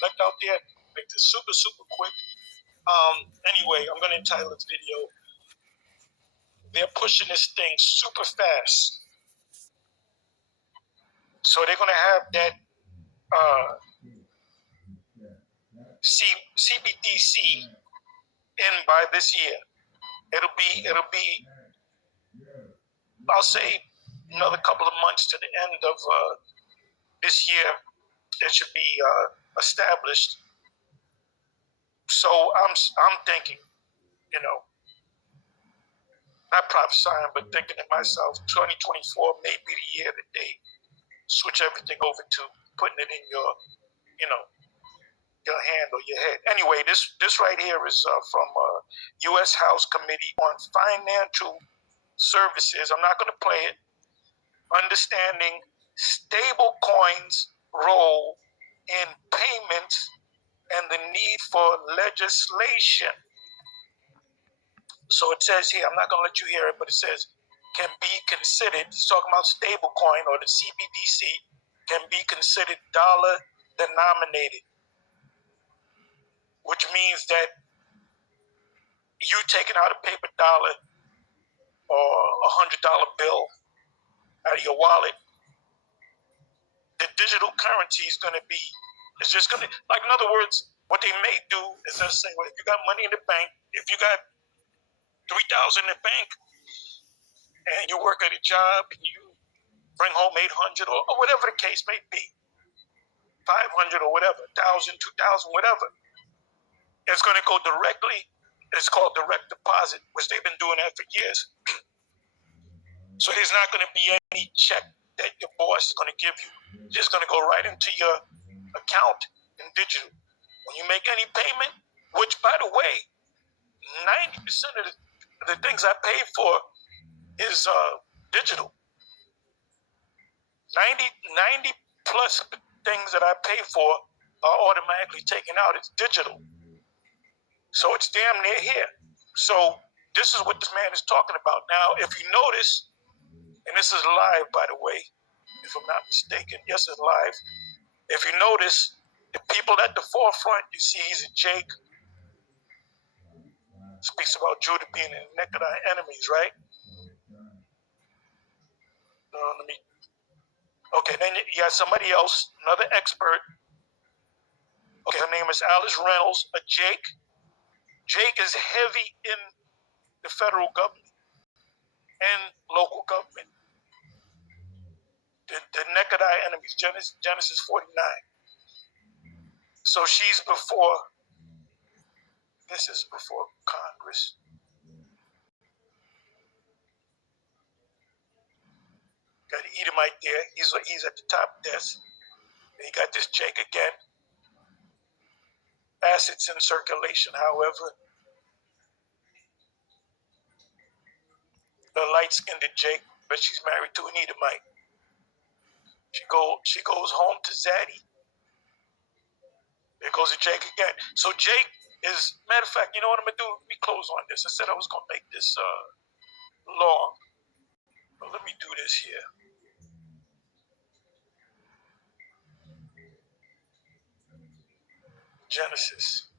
elect out there. Make this super, super quick. Anyway, I'm going to entitle this video, they're pushing this thing super fast. So they're going to have that CBDC in by this year. It'll be, I'll say, another couple of months to the end of this year. It should be established. So I'm thinking, not prophesying, but thinking to myself, 2024 may be the year that they switch everything over to putting it in your hand or your head. Anyway, this right here is from U.S. House Committee on Financial Services. I'm not going to play it. Understanding stable coins' role in payments and the need for legislation. So it says here, I'm not going to let you hear it, but it says, can be considered, it's talking about stable coin or the CBDC, can be considered dollar denominated, which means that you taking out a paper dollar or $100 bill out of your wallet, the digital currency is going to be, it's just going to, like, in other words, what they may do is they'll say, well, if you got money in the bank, if you got $3,000 in the bank and you work at a job and you bring home 800 or whatever the case may be, 500 or whatever, 1,000, 2,000, whatever, it's going to go directly. It's called direct deposit, which they've been doing that for years. So there's not going to be any check that your boss is going to give you. It's just going to go right into your account in digital. When you make any payment, which, by the way, 90% of the things I pay for is digital. 90 plus things that I pay for are automatically taken out. It's digital. So it's damn near here. So this is what this man is talking about. Now, if you notice, and this is live, by the way, if I'm not mistaken, yes, it's live. If you notice, the people at the forefront, you see he's a Jake. Speaks about Judah being in the neck of our enemies, right? Okay, then you got somebody else, another expert. Okay, her name is Alice Reynolds, a Jake. Jake is heavy in the federal government and local government. The neck of thy enemies, Genesis 49. So she's before, this is before Congress. Got the Edomite there. He's at the top desk. And you got this Jake again. Assets in circulation, however. The light-skinned Jake, but she's married to an Edomite. She goes home to Zaddy. There goes the Jake again. So Jake is, matter of fact, you know what I'm going to do? Let me close on this. I said I was going to make this long. But let me do this here. Genesis.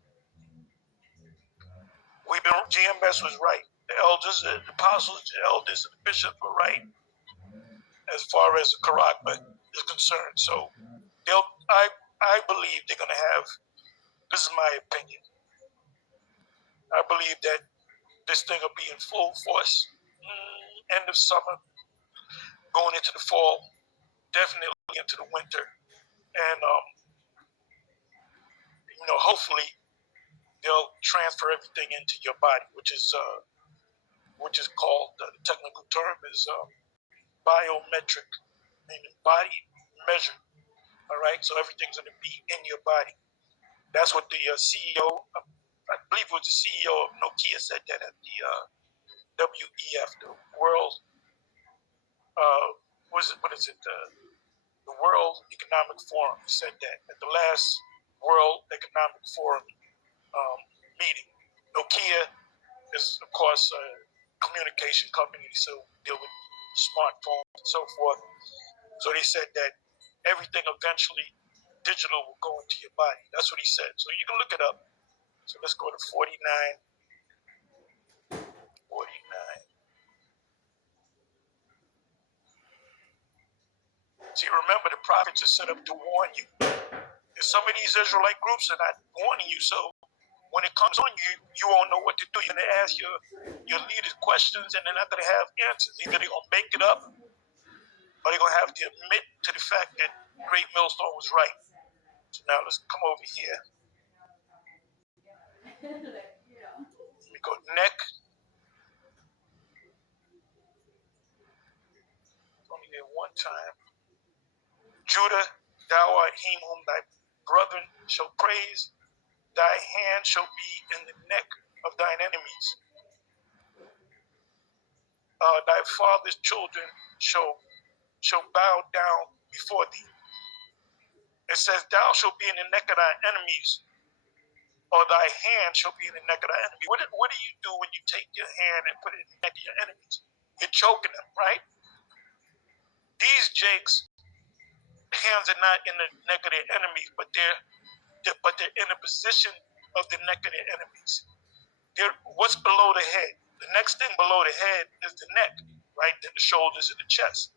GMS was right. The elders, the apostles, the elders, and the bishops were right as far as the Karagba is concerned. So I believe they're going to have, this is my opinion, I believe that this thing will be in full force end of summer, going into the fall, definitely into the winter. And, hopefully they'll transfer everything into your body, which is called, the technical term is biometric, meaning body measured. All right, so everything's going to be in your body. That's what the CEO, I believe it was the CEO of Nokia, said that at the WEF, the World, the World Economic Forum, said that at the last World Economic Forum meeting. Nokia is, of course, a communication company, so deal with smartphones and so forth. So they said that everything eventually digital will go into your body. That's what he said. So you can look it up. So let's go to 49. 49. See, remember, the prophets are set up to warn you. And some of these Israelite groups are not warning you. So when it comes on you, you won't know what to do. You're going to ask your leaders questions, and they're not going to have answers. Either they're going to make it up, or they're going to have to admit to the fact that Great Millstone was right. So now let's come over here. We go neck. Only there one time. Judah, thou art him whom thy brethren shall praise. Thy hand shall be in the neck of thine enemies. Thy father's children shall bow down before thee. It says, thou shalt be in the neck of thy enemies, or thy hand shall be in the neck of thy enemy. What do you do when you take your hand and put it in the neck of your enemies? You're choking them, right? These jakes, hands are not in the neck of their enemies, but they're in the position of the neck of their enemies. What's below the head? The next thing below the head is the neck, right? Then the shoulders and the chest.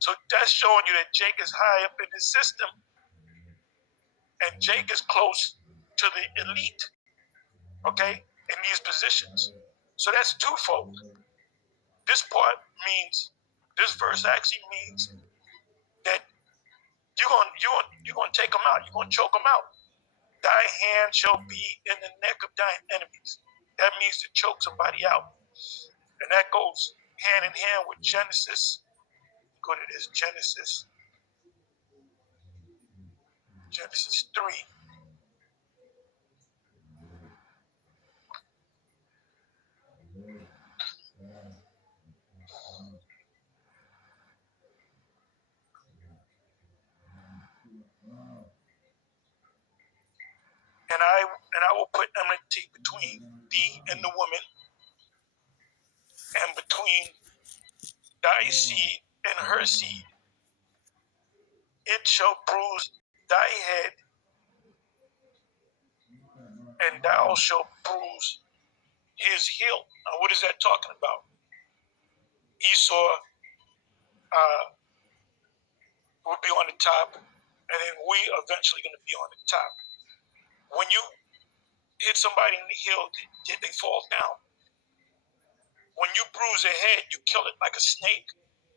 So that's showing you that Jake is high up in his system, and Jake is close to the elite, okay, in these positions. So that's twofold. This verse actually means that you're going to take them out. You're going to choke them out. Thy hand shall be in the neck of thine enemies. That means to choke somebody out. And that goes hand in hand with Genesis. Go to this, Genesis 3. And I will put enmity between thee and the woman, and between thy seed and her seed. It shall bruise thy head, and thou shalt bruise his heel. Now, what is that talking about? Esau will be on the top, and then we eventually going to be on the top. When you hit somebody in the heel, they fall down. When you bruise a head, you kill it like a snake,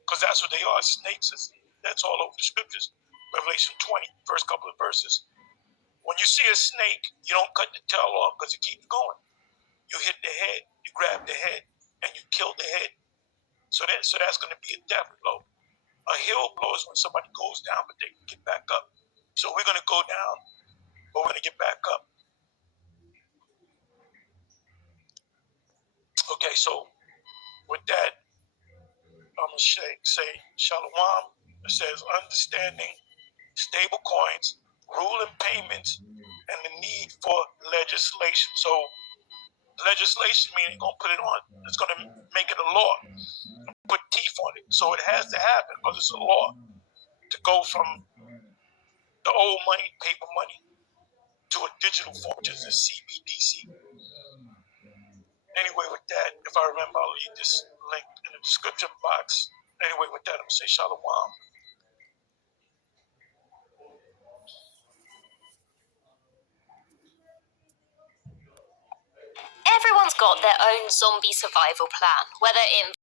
because that's what they are, snakes. That's all over the scriptures. Revelation 20, first couple of verses. When you see a snake, you don't cut the tail off because it keeps going. You hit the head, you grab the head, and you kill the head. So that's going to be a death blow. A heel blow is when somebody goes down, but they can get back up. So we're going to go down, but we're going to get back up. Okay, so with that, I'm going to say Shalom. It says understanding, stable coins, rule and payments, and the need for legislation. So legislation meaning going to put it on, it's going to make it a law, put teeth on it. So it has to happen because it's a law to go from the old money, paper money, to a digital form, which is a CBDC. Anyway, with that, if I remember, I'll leave this link in the description box. Anyway, with that, I'm going to say Shalom. Everyone's got their own zombie survival plan, whether it